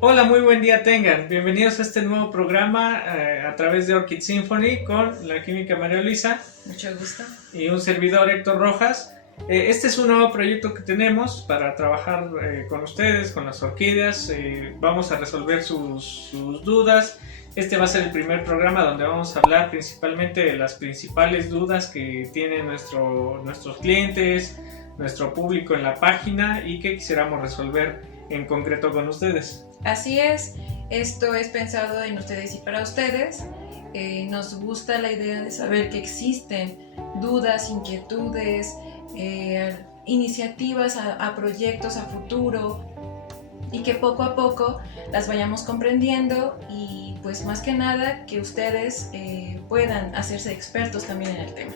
Hola, muy buen día tengan. Bienvenidos a este nuevo programa a través de Orchid Symphony con la química María Luisa. Mucho gusto. Y un servidor Héctor Rojas. Este es un nuevo proyecto que tenemos para trabajar con ustedes, con las orquídeas. Vamos a resolver sus dudas. Este va a ser el primer programa donde vamos a hablar principalmente de las principales dudas que tienen nuestros clientes, nuestro público en la página y que quisiéramos resolver en concreto con ustedes. Así es, esto es pensado en ustedes y para ustedes. Nos gusta la idea de saber que existen dudas, inquietudes, iniciativas a proyectos a futuro y que poco a poco las vayamos comprendiendo y pues más que nada que ustedes puedan hacerse expertos también en el tema.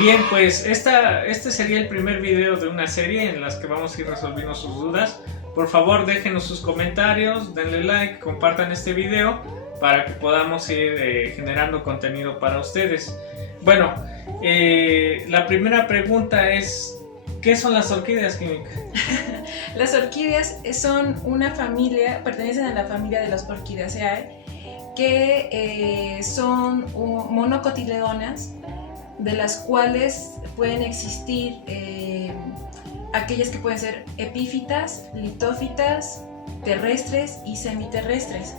Bien, pues este sería el primer video de una serie en las que vamos a ir resolviendo sus dudas. Por favor, déjenos sus comentarios, denle like, compartan este video para que podamos ir generando contenido para ustedes. Bueno, la primera pregunta es, ¿qué son las orquídeas, química? Las orquídeas son una familia, pertenecen a la familia de las Orchidaceae, que son monocotiledonas, de las cuales pueden existir aquellas que pueden ser epífitas, litófitas, terrestres y semiterrestres.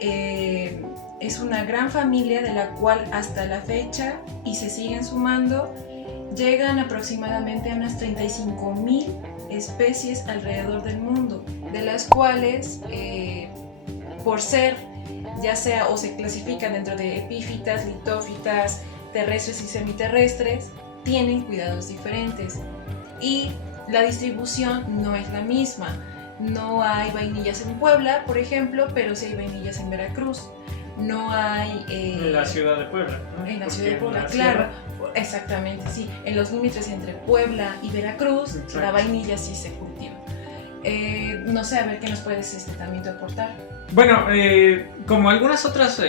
Es una gran familia de la cual hasta la fecha, y se siguen sumando, llegan aproximadamente a unas 35,000 especies alrededor del mundo, de las cuales por ser, ya sea o se clasifican dentro de epífitas, litófitas, terrestres y semiterrestres, tienen cuidados diferentes y la distribución no es la misma. No hay vainillas en Puebla, por ejemplo, pero sí hay vainillas en Veracruz. No hay... en la ciudad de Puebla, ¿no? En la ciudad de Puebla, claro. Exactamente, sí. En los límites entre Puebla y Veracruz, exacto, la vainilla sí se cultiva. No sé, a ver qué nos puedes también tú aportar. Bueno, como algunas otras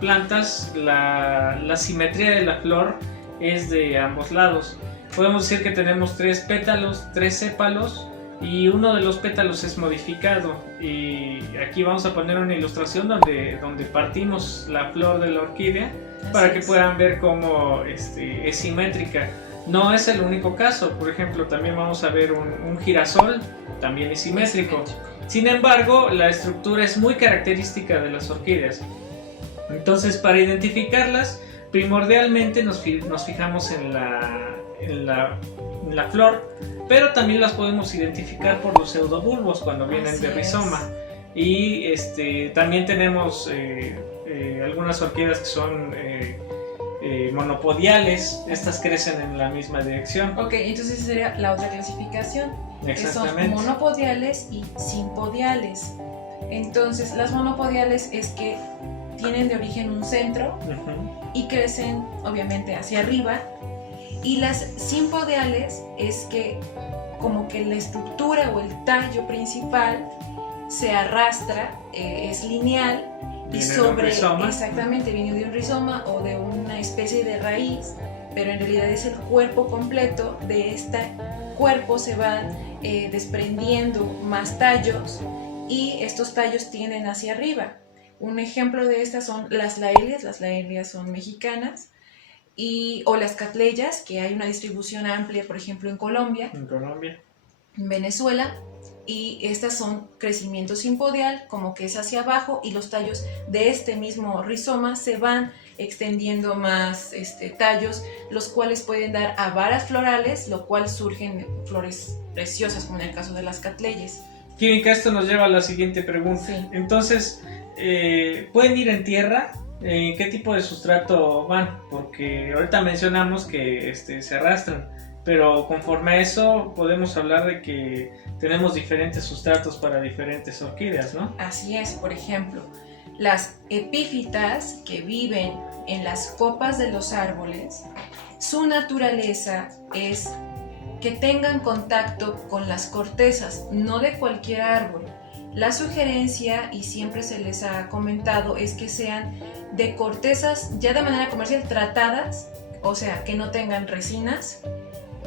plantas, la simetría de la flor es de ambos lados. Podemos decir que tenemos 3 pétalos, 3 sépalos y uno de los pétalos es modificado. Y aquí vamos a poner una ilustración donde partimos la flor de la orquídea para que puedan ver cómo es simétrica. No es el único caso, por ejemplo, también vamos a ver un girasol, también es simétrico. Sin embargo, la estructura es muy característica de las orquídeas. Entonces, para identificarlas, primordialmente nos fijamos en la flor, pero también las podemos identificar por los pseudobulbos cuando vienen de rizoma. Y también tenemos algunas orquídeas que son monopodiales, estas crecen en la misma dirección. Ok, entonces esa sería la otra clasificación, que son monopodiales y simpodiales. Entonces las monopodiales es que tienen de origen un centro y crecen obviamente hacia arriba, y las simpodiales es que como que la estructura o el tallo principal se arrastra, es lineal y sobre, exactamente, viene de un rizoma o de una especie de raíz, pero en realidad es el cuerpo completo. De este cuerpo se van desprendiendo más tallos y estos tallos tienden hacia arriba. Un ejemplo de estas son las laelias son mexicanas, o las catleyas, que hay una distribución amplia, por ejemplo, en Colombia, en Venezuela, y estas son crecimiento simpodial, como que es hacia abajo, y los tallos de este mismo rizoma se van extendiendo más tallos, los cuales pueden dar a varas florales, lo cual surgen flores preciosas, como en el caso de las catleyas. Química, esto nos lleva a la siguiente pregunta. Sí. Entonces, ¿pueden ir en tierra? ¿Qué tipo de sustrato van? Porque ahorita mencionamos que se arrastran, pero conforme a eso podemos hablar de que tenemos diferentes sustratos para diferentes orquídeas, ¿no? Así es. Por ejemplo, las epífitas que viven en las copas de los árboles, su naturaleza es que tengan contacto con las cortezas, no de cualquier árbol. La sugerencia, y siempre se les ha comentado, es que sean de cortezas ya de manera comercial tratadas, o sea, que no tengan resinas,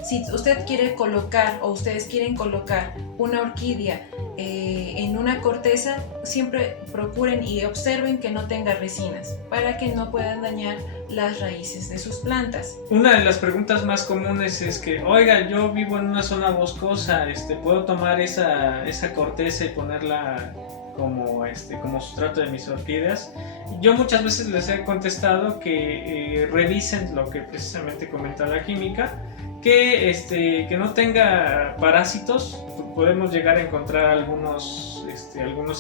si usted quiere colocar o ustedes quieren colocar una orquídea en una corteza, siempre procuren y observen que no tenga resinas para que no puedan dañar las raíces de sus plantas. Una de las preguntas más comunes es que, oiga, yo vivo en una zona boscosa, ¿puedo tomar esa corteza y ponerla como sustrato de mis orquídeas? Yo muchas veces les he contestado que revisen lo que precisamente comenta la química, que no tenga parásitos. Podemos llegar a encontrar algunos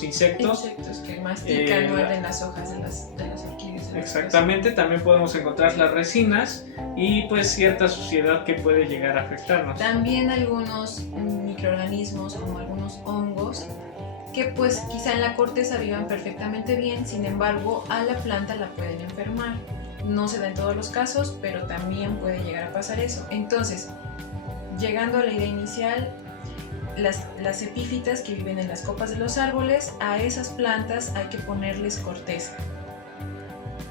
insectos que mastican, muerden las hojas de las orquídeas. Exactamente, también podemos encontrar las resinas y pues cierta suciedad que puede llegar a afectarnos. También algunos microorganismos como algunos hongos que pues quizá en la corteza vivan perfectamente bien, sin embargo a la planta la pueden enfermar. No se da en todos los casos, pero también puede llegar a pasar eso. Entonces, llegando a la idea inicial, las epífitas que viven en las copas de los árboles, a esas plantas hay que ponerles corteza,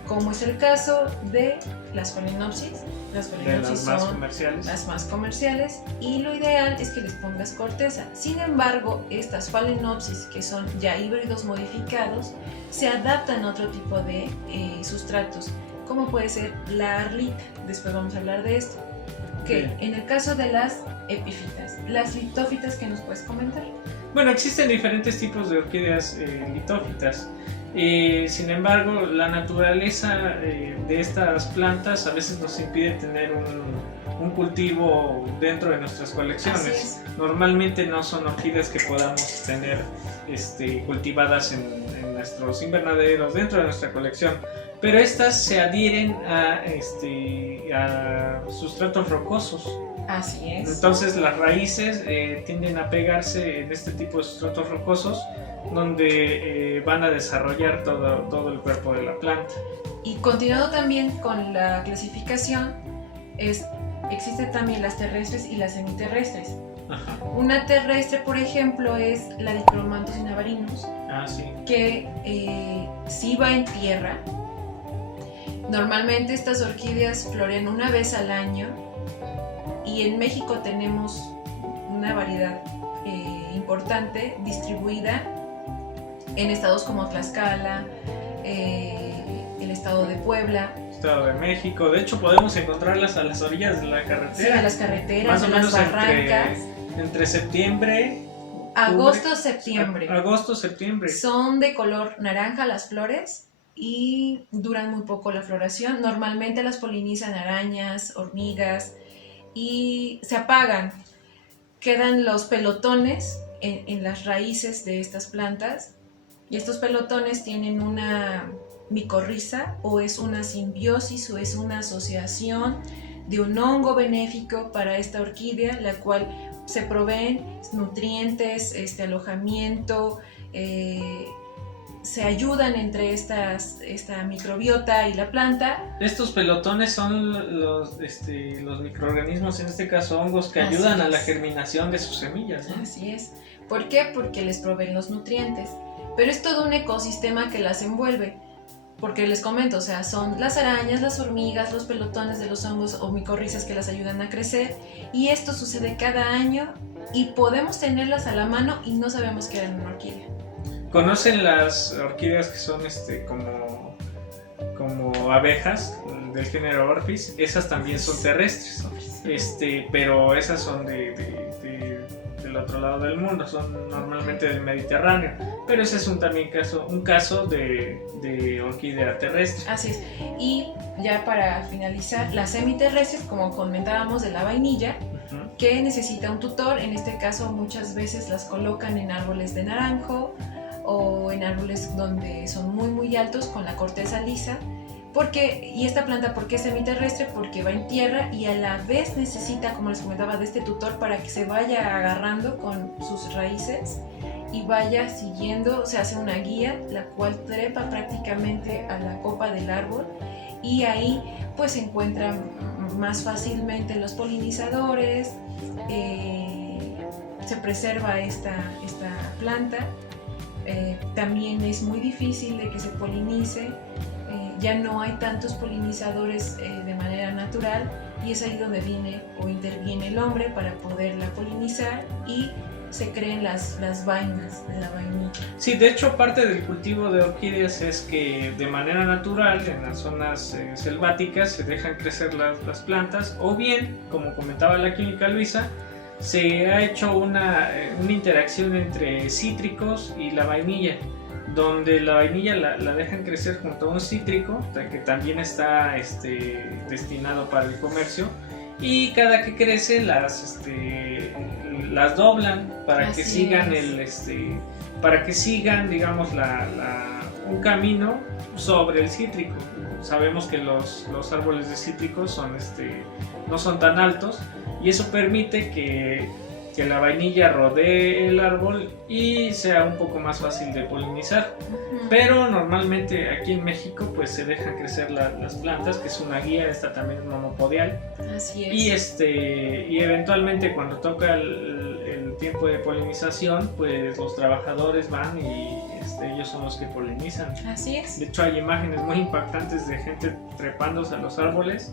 como es el caso de las Phalaenopsis. Las Phalaenopsis son las más comerciales y lo ideal es que les pongas corteza. Sin embargo, estas Phalaenopsis, que son ya híbridos modificados, se adaptan a otro tipo de sustratos, como puede ser la arlita. Después vamos a hablar de esto. Okay. En el caso de las epífitas, las litófitas, ¿qué nos puedes comentar? Bueno, existen diferentes tipos de orquídeas litófitas. Sin embargo, la naturaleza de estas plantas a veces nos impide tener un cultivo dentro de nuestras colecciones. Normalmente no son orquídeas que podamos tener cultivadas en nuestros invernaderos, dentro de nuestra colección. Pero estas se adhieren a sustratos rocosos. Así es. Entonces las raíces tienden a pegarse en este tipo de sustratos rocosos, donde van a desarrollar todo el cuerpo de la planta. Y continuando también con la clasificación, existen también las terrestres y las semiterrestres. Ajá. Una terrestre, por ejemplo, es la Dicromanthus inavarinus, sí. que sí va en tierra. Normalmente estas orquídeas florean una vez al año y en México tenemos una variedad importante distribuida en estados como Tlaxcala, el estado de Puebla, Estado de México. De hecho, podemos encontrarlas a las orillas de la carretera. Sí, a las carreteras, más o menos las barrancas. Entre septiembre, agosto-septiembre. Agosto-septiembre. Son de color naranja las flores y duran muy poco la floración. Normalmente las polinizan arañas, hormigas y se apagan. Quedan los pelotones en las raíces de estas plantas y estos pelotones tienen una micorriza o es una simbiosis o es una asociación de un hongo benéfico para esta orquídea, la cual se proveen nutrientes, alojamiento, se ayudan entre esta microbiota y la planta. Estos pelotones son los microorganismos, en este caso hongos, que ayudan a la germinación de sus semillas, ¿no? Así es. ¿Por qué? Porque les proveen los nutrientes. Pero es todo un ecosistema que las envuelve. Porque les comento, son las arañas, las hormigas, los pelotones de los hongos o micorrizas que las ayudan a crecer. Y esto sucede cada año y podemos tenerlas a la mano y no sabemos que eran una orquídea. ¿Conocen las orquídeas que son como abejas del género Orphis? Esas también son terrestres, pero esas son del otro lado del mundo, son normalmente del Mediterráneo, pero ese es un caso de orquídea terrestre. Así es. Y ya para finalizar, las semiterrestres, como comentábamos, de la vainilla, que necesita un tutor. En este caso muchas veces las colocan en árboles de naranjo o en árboles donde son muy muy altos con la corteza lisa. Y esta planta, ¿por qué es semiterrestre? Porque va en tierra y a la vez necesita, como les comentaba, de este tutor para que se vaya agarrando con sus raíces y vaya siguiendo. Se hace una guía, la cual trepa prácticamente a la copa del árbol y ahí pues se encuentran más fácilmente los polinizadores, se preserva esta planta. También es muy difícil de que se polinice, ya no hay tantos polinizadores de manera natural y es ahí donde viene o interviene el hombre para poderla polinizar y se creen las vainas de la vainilla. Sí, de hecho parte del cultivo de orquídeas es que de manera natural en las zonas selváticas se dejan crecer las plantas, o bien, como comentaba la química Luisa, se ha hecho una interacción entre cítricos y la vainilla, donde la vainilla la dejan crecer junto a un cítrico que también está destinado para el comercio, y cada que crece las doblan para Así que sigan es. para que sigan, digamos, un camino sobre el cítrico. Sabemos que los árboles de cítricos no son tan altos, y eso permite que la vainilla rodee el árbol y sea un poco más fácil de polinizar. Pero normalmente aquí en México pues se dejan crecer las plantas, que es una guía, esta también es monopodial. Así es. Y eventualmente cuando toca el tiempo de polinización, pues los trabajadores van y ellos son los que polinizan. Así es. De hecho hay imágenes muy impactantes de gente trepándose a los árboles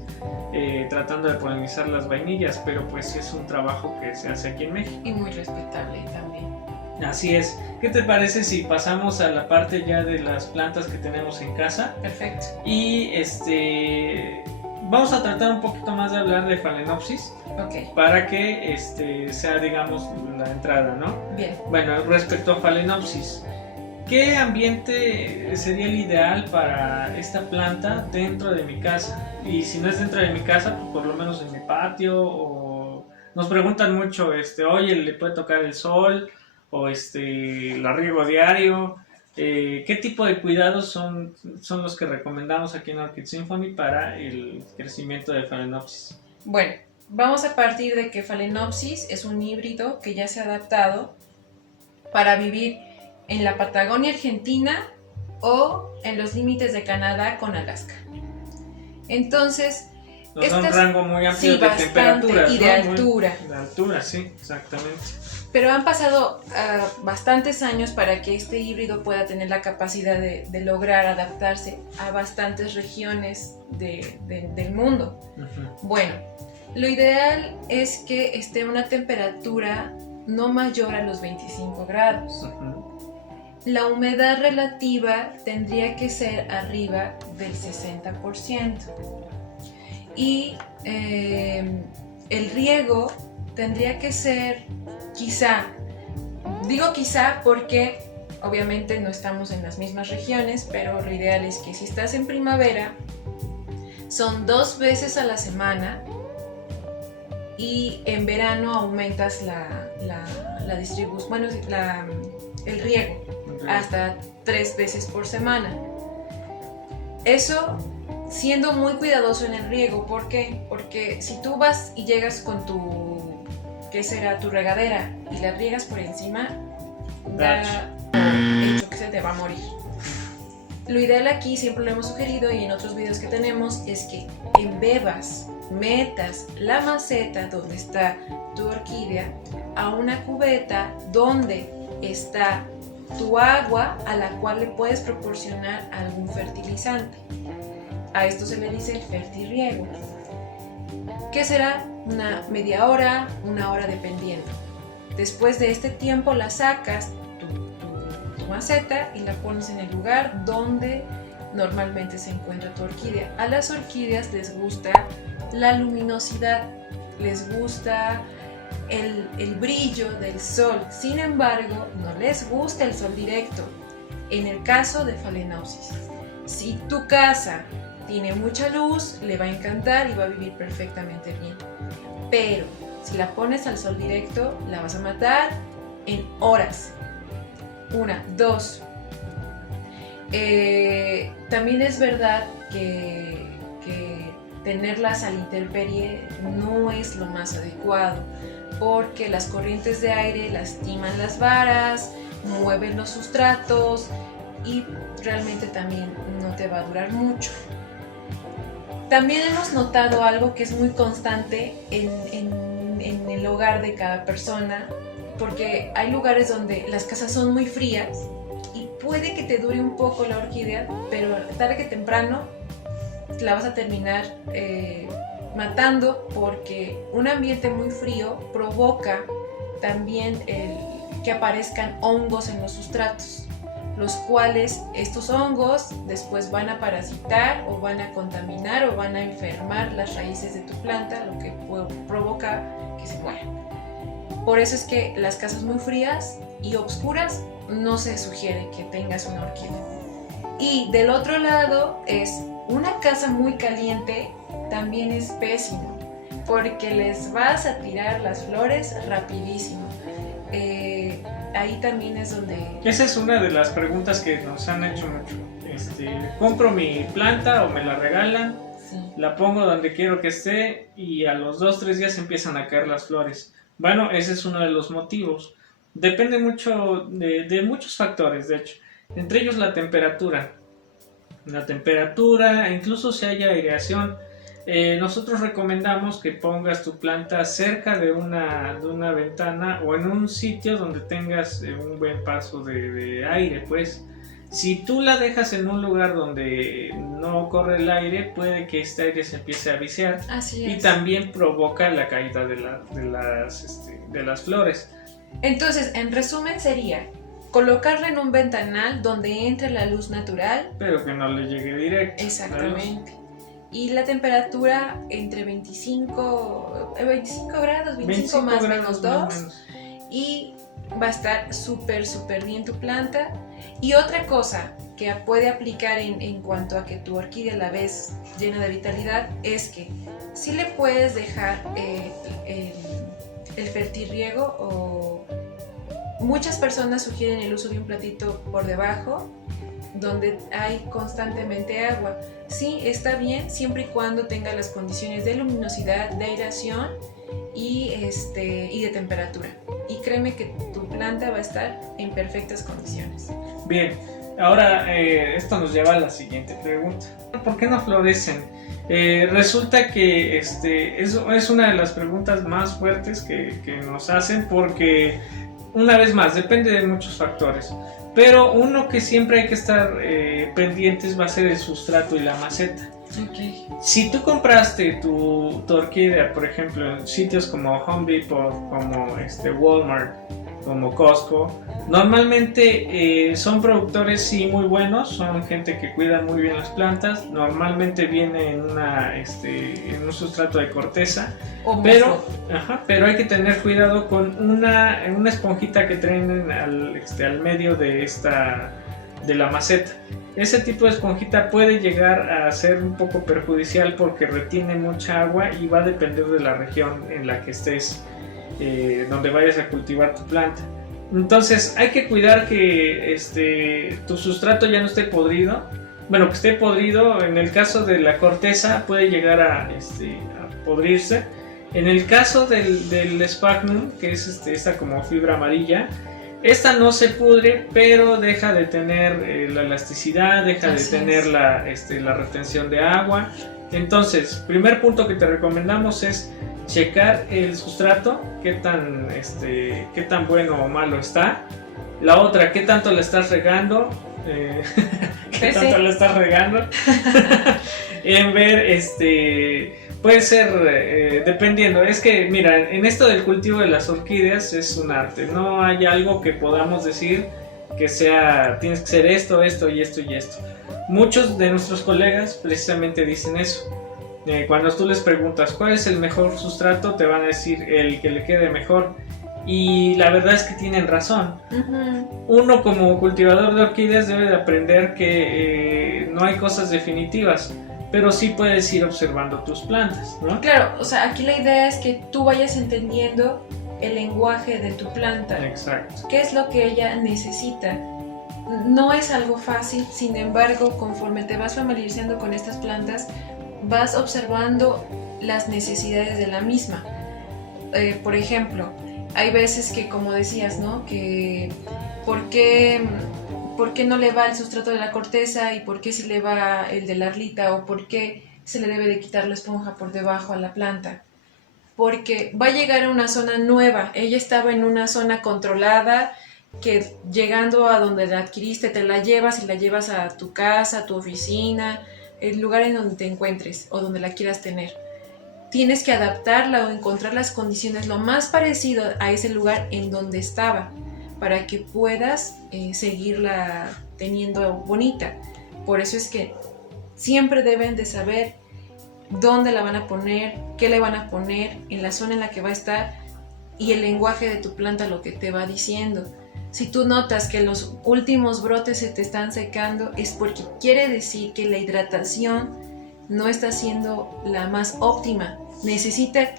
tratando de polinizar las vainillas, pero pues sí es un trabajo que se hace aquí en México. Y muy respetable también. Así es. ¿Qué te parece si pasamos a la parte ya de las plantas que tenemos en casa? Perfecto. Y vamos a tratar un poquito más de hablar de Phalaenopsis. Ok. Para que sea, digamos, la entrada, ¿no? Bien. Bueno, respecto a Phalaenopsis, ¿qué ambiente sería el ideal para esta planta dentro de mi casa? Y si no es dentro de mi casa, pues por lo menos en mi patio. O nos preguntan mucho, oye, ¿le puede tocar el sol? O la riego diario. ¿Qué tipo de cuidados son los que recomendamos aquí en Orchid Symphony para el crecimiento de Phalaenopsis? Bueno, vamos a partir de que Phalaenopsis es un híbrido que ya se ha adaptado para vivir en la Patagonia Argentina o en los límites de Canadá con Alaska. Entonces, nos da un rango muy amplio de temperaturas, y de altura. De altura, sí, exactamente. Pero han pasado bastantes años para que este híbrido pueda tener la capacidad de lograr adaptarse a bastantes regiones del mundo. Uh-huh. Bueno, lo ideal es que esté a una temperatura no mayor a los 25 grados. Uh-huh. La humedad relativa tendría que ser arriba del 60%. Y el riego tendría que ser quizá, digo quizá porque obviamente no estamos en las mismas regiones, pero lo ideal es que si estás en primavera son 2 veces a la semana, y en verano aumentas la distribución, bueno, el riego hasta 3 veces por semana. Eso siendo muy cuidadoso en el riego. ¿Por qué? Porque si tú vas y llegas con ¿qué será? Tu regadera y la riegas por encima, da hecho que se te va a morir. Lo ideal aquí, siempre lo hemos sugerido y en otros videos que tenemos, es que metas la maceta donde está tu orquídea a una cubeta donde está tu agua, a la cual le puedes proporcionar algún fertilizante. A esto se le dice fertirriego, que será una media hora, 1 hora dependiendo. Después de este tiempo la sacas tu maceta y la pones en el lugar donde normalmente se encuentra tu orquídea. A las orquídeas les gusta la luminosidad, les gusta el brillo del sol. Sin embargo, no les gusta el sol directo. En el caso de Phalaenopsis, si tu casa tiene mucha luz, le va a encantar y va a vivir perfectamente bien. Pero si la pones al sol directo, la vas a matar en horas. 1, 2. También es verdad que tenerlas a la intemperie no es lo más adecuado, porque las corrientes de aire lastiman las varas, mueven los sustratos y realmente también no te va a durar mucho. También hemos notado algo que es muy constante en el hogar de cada persona, porque hay lugares donde las casas son muy frías y puede que te dure un poco la orquídea, pero tarde que temprano la vas a terminar matando, porque un ambiente muy frío provoca también que aparezcan hongos en los sustratos, los cuales estos hongos después van a parasitar o van a contaminar o van a enfermar las raíces de tu planta, lo que provoca que se mueran. Por eso es que las casas muy frías y oscuras no se sugiere que tengas una orquídea. Y del otro lado es una casa muy caliente, también es pésimo, porque les vas a tirar las flores rapidísimo. Ahí también es donde... Esa es una de las preguntas que nos han hecho mucho. ¿Compro mi planta o me la regalan? Sí. La pongo donde quiero que esté y a los 2-3 días empiezan a caer las flores. Bueno, ese es uno de los motivos. Depende mucho de muchos factores, de hecho. Entre ellos la temperatura. Incluso si hay aireación. Nosotros recomendamos que pongas tu planta cerca de una ventana o en un sitio donde tengas un buen paso de aire, pues. Si tú la dejas en un lugar donde no corre el aire, puede que este aire se empiece a viciar. Así es. Y también provoca la caída de las flores. Entonces, en resumen sería colocarla en un ventanal donde entre la luz natural, pero que no le llegue directo. Exactamente. Y la temperatura entre 25 grados, 25 más menos 2. Y va a estar súper bien tu planta. Y otra cosa que puede aplicar en cuanto a que tu orquídea la ves llena de vitalidad es que sí le puedes dejar el fertirriego, o muchas personas sugieren el uso de un platito por debajo donde hay constantemente agua. Sí, está bien siempre y cuando tenga las condiciones de luminosidad, de aireación y de temperatura. Y créeme que tu planta va a estar en perfectas condiciones. Bien, ahora esto nos lleva a la siguiente pregunta. ¿Por qué no florecen? Resulta que es una de las preguntas más fuertes que nos hacen, porque una vez más depende de muchos factores, pero uno que siempre hay que estar pendientes va a ser el sustrato y la maceta. Okay. Si tú compraste tu orquídea, por ejemplo, en sitios como Home Depot, como Walmart, como Costco, normalmente son productores sí muy buenos, son gente que cuida muy bien las plantas, normalmente viene en un sustrato de corteza, pero hay que tener cuidado con una esponjita que traen al medio de la maceta. Ese tipo de esponjita puede llegar a ser un poco perjudicial porque retiene mucha agua y va a depender de la región en la que estés, donde vayas a cultivar tu planta. Entonces hay que cuidar que tu sustrato ya no esté podrido. Bueno, que esté podrido. En el caso de la corteza puede llegar a podrirse. En el caso del sphagnum, que es esta como fibra amarilla, esta no se pudre, pero deja de tener la elasticidad, deja de tener la retención de agua. Entonces, primer punto que te recomendamos es checar el sustrato, qué tan bueno o malo está. La otra, qué tanto le estás regando, en ver, puede ser, dependiendo. Es que, mira, en esto del cultivo de las orquídeas es un arte. No hay algo que podamos decir que sea, tienes que hacer esto y esto. Muchos de nuestros colegas precisamente dicen eso. Cuando tú les preguntas cuál es el mejor sustrato, te van a decir el que le quede mejor. Y la verdad es que tienen razón. Uh-huh. Uno como cultivador de orquídeas debe de aprender que no hay cosas definitivas, pero sí puedes ir observando tus plantas, ¿no? Claro, o sea, aquí la idea es que tú vayas entendiendo el lenguaje de tu planta. Exacto. ¿Qué es lo que ella necesita? No es algo fácil, sin embargo, conforme te vas familiarizando con estas plantas, vas observando las necesidades de la misma. Por ejemplo, hay veces que, como decías, ¿no? Que ¿por qué no le va el sustrato de la corteza y por qué sí le va el de la arlita, o por qué se le debe de quitar la esponja por debajo a la planta? Porque va a llegar a una zona nueva. Ella estaba en una zona controlada, que llegando a donde la adquiriste te la llevas y la llevas a tu casa, a tu oficina, el lugar en donde te encuentres o donde la quieras tener. tienes que adaptarla o encontrar las condiciones lo más parecido a ese lugar en donde estaba para que puedas seguirla teniendo bonita. Por eso es que siempre deben de saber dónde la van a poner, qué le van a poner, en la zona en la que va a estar y el lenguaje de tu planta lo que te va diciendo. Si tú notas que los últimos brotes se te están secando, es porque quiere decir que la hidratación no está siendo la más óptima. Necesita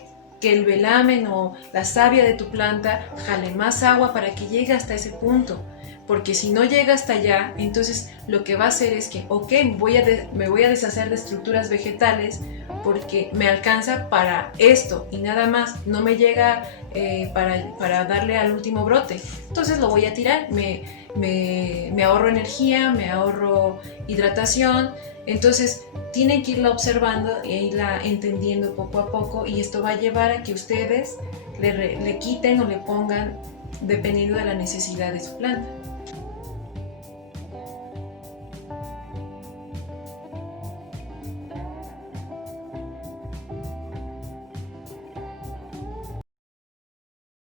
que el velamen o la savia de tu planta jale más agua para que llegue hasta ese punto. Porque si no llega hasta allá, entonces lo que va a hacer es que, ok, me voy a deshacer de estructuras vegetales porque me alcanza para esto y nada más, no me llega para darle al último brote. Entonces lo voy a tirar, me ahorro energía, me ahorro hidratación. Entonces tienen que irla observando e irla entendiendo poco a poco, y esto va a llevar a que ustedes le quiten o le pongan dependiendo de la necesidad de su planta.